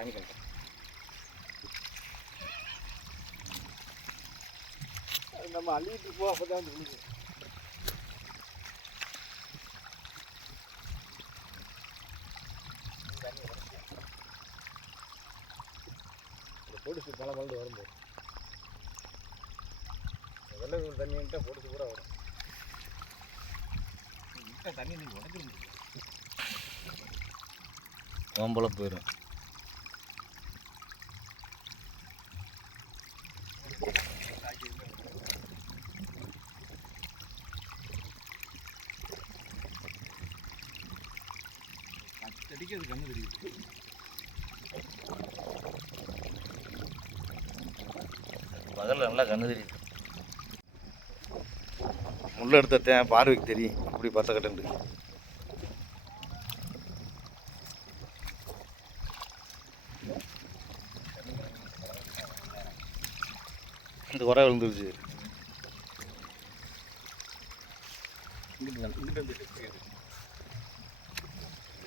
காணிக்கணும் நம்ம அள்ளிட்டு போ வந்து. தண்ணி வரும். இந்த பொடிசு பல பலந்து வரும்போது வெள்ளை தண்ணி விட்டா பொடிசு பூரா வரும் தண்ணி நீ உடஞ்சிட முடியும் ஓம்பல போயிடும் அடிக்கு அது கண்ணு தெரியுது? பகலில் நல்லா கண்ணு தெரியுது. முள்ள எடுத்தேன் பார்வைக்கு தெரியும். இப்படி பத்த கட்டுண்டு இந்த குறை விழுந்துருச்சு. இங்கிட்டு இங்கிட்டு வந்து தெரியுது. இது கொஞ்சம் தள்ளி வைக்கலாம். குடிக்கு இந்த இந்த தண்ணி என்ன குறையணும் ம். ஒரு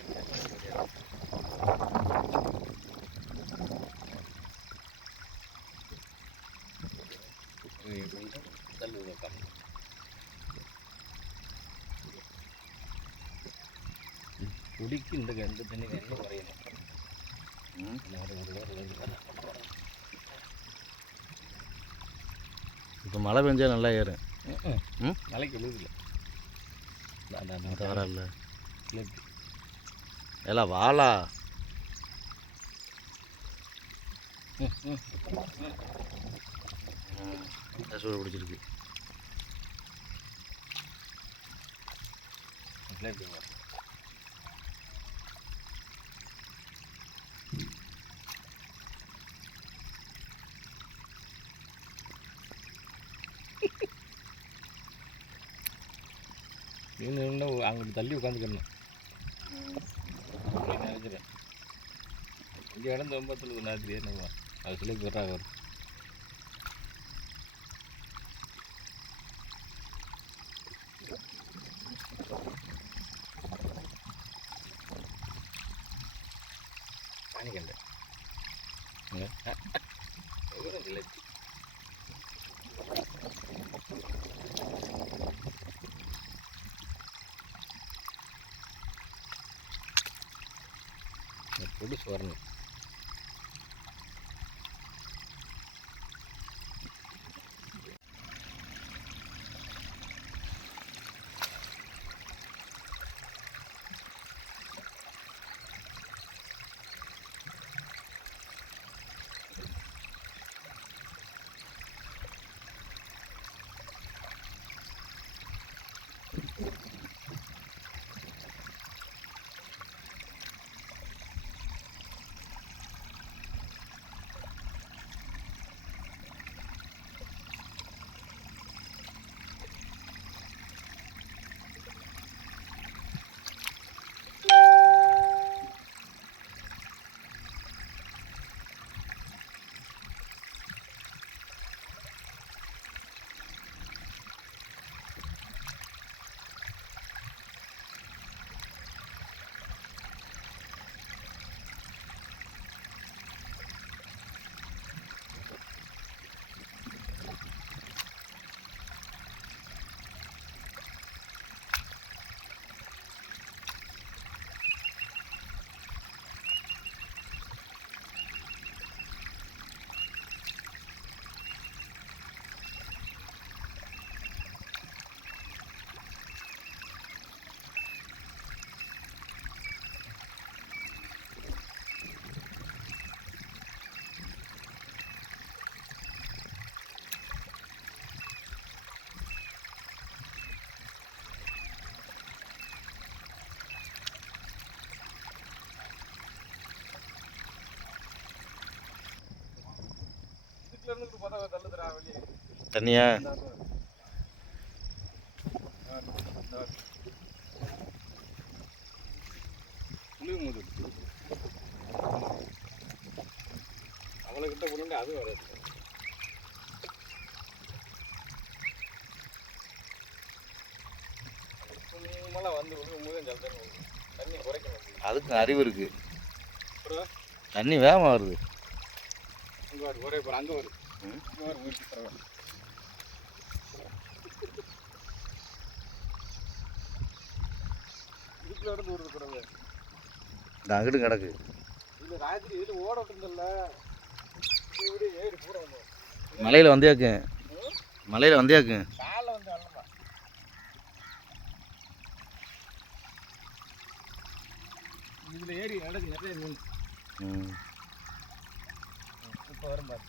ஒரு ஒரு ரெண்டு பேர் இப்போ மழை பெஞ்சா நல்லா ஏறும் ம்? மலைக்கு விழுதுல அந்த வர இல்லை இல்லை எல்லாம் வாழா சூடு பிடிச்சிருக்கு. அங்கிட்டு தள்ளி உட்காந்துக்கணும். நினைக்கிறேன் இங்கே இடந்து ஒன்பத்தில் நாத்திரியே நம்ம அது சொல்லி போடுறா வரும் காணிக்கண்டேன் இல்லை കൊണ്ട് ചോർന്നു தண்ணியா? அவளைக்கிட்ட போனோம்னா அது வராது அதுக்கும் அறிவு இருக்கு. தண்ணி வேகமாக வருது. அங்கே ஒரே அங்கே வரும் அங்கிட்டு கிடக்கு. மலையில் வந்தியாக்கு. மலையில் வந்தியாக்கு. இதில் ஏறி நடக்கு நிறைய மீன். இப்போ வரும் பாரு.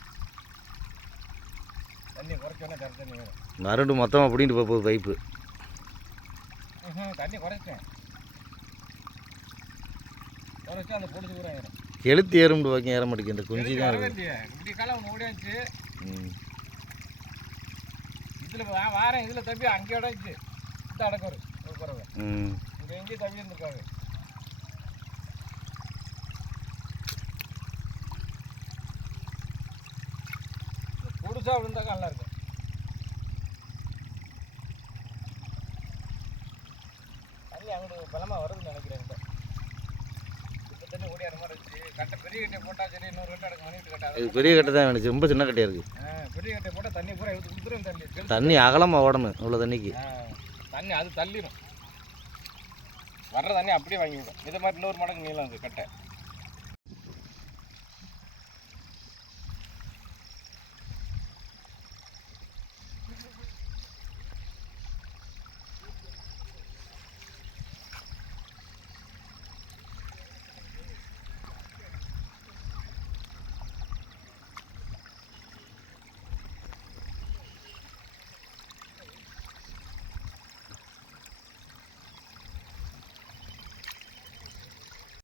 தண்ணி குறைச்சோன்னா தண்ணி மறுபடியும் மொத்தமாக போக போகுது பைப்பு தண்ணி குறைச்சேன் குறைச்சா அந்த பொடிச்சு கூட ஏறும் வைக்க ஏற மாட்டேங்குது இந்த குஞ்சு தான் இல்லையே இப்படி காலம் ஒன்று ஓடியாச்சு இதில் வாரேன் இதில் தப்பி அங்கே உடைச்சு இந்த அடக்கம் ஒரு பறவை ம். இங்கே எங்கேயும் தப்பி புதுசாக விழுந்தாக்கா நல்லா இருக்கும். தண்ணி அங்கிட்டு பலமாக வருதுன்னு நினைக்கிறேன் இப்போ தண்ணி ஓடியார மாதிரி இருந்துச்சு கட்டை பெரிய கட்டையை போட்டால் சரி இன்னொரு கட்டை அடக்கம் பண்ணிட்டு இது கட்டாது பெரிய கட்டை தான் வேணுச்சு ரொம்ப சின்ன கட்டையாக இருக்குது பெரிய கட்டையை போட்டால் தண்ணி பூரா எடுத்து கொடுத்துரும் தண்ணி. தண்ணி அகலமாக ஓடணும் இவ்வளோ தண்ணிக்கு. தண்ணி அது தள்ளிடும் வர்ற தண்ணி அப்படியே வாங்கி விடும் இதை மாதிரி இன்னொரு மடங்கு நீளம் அது கட்டை.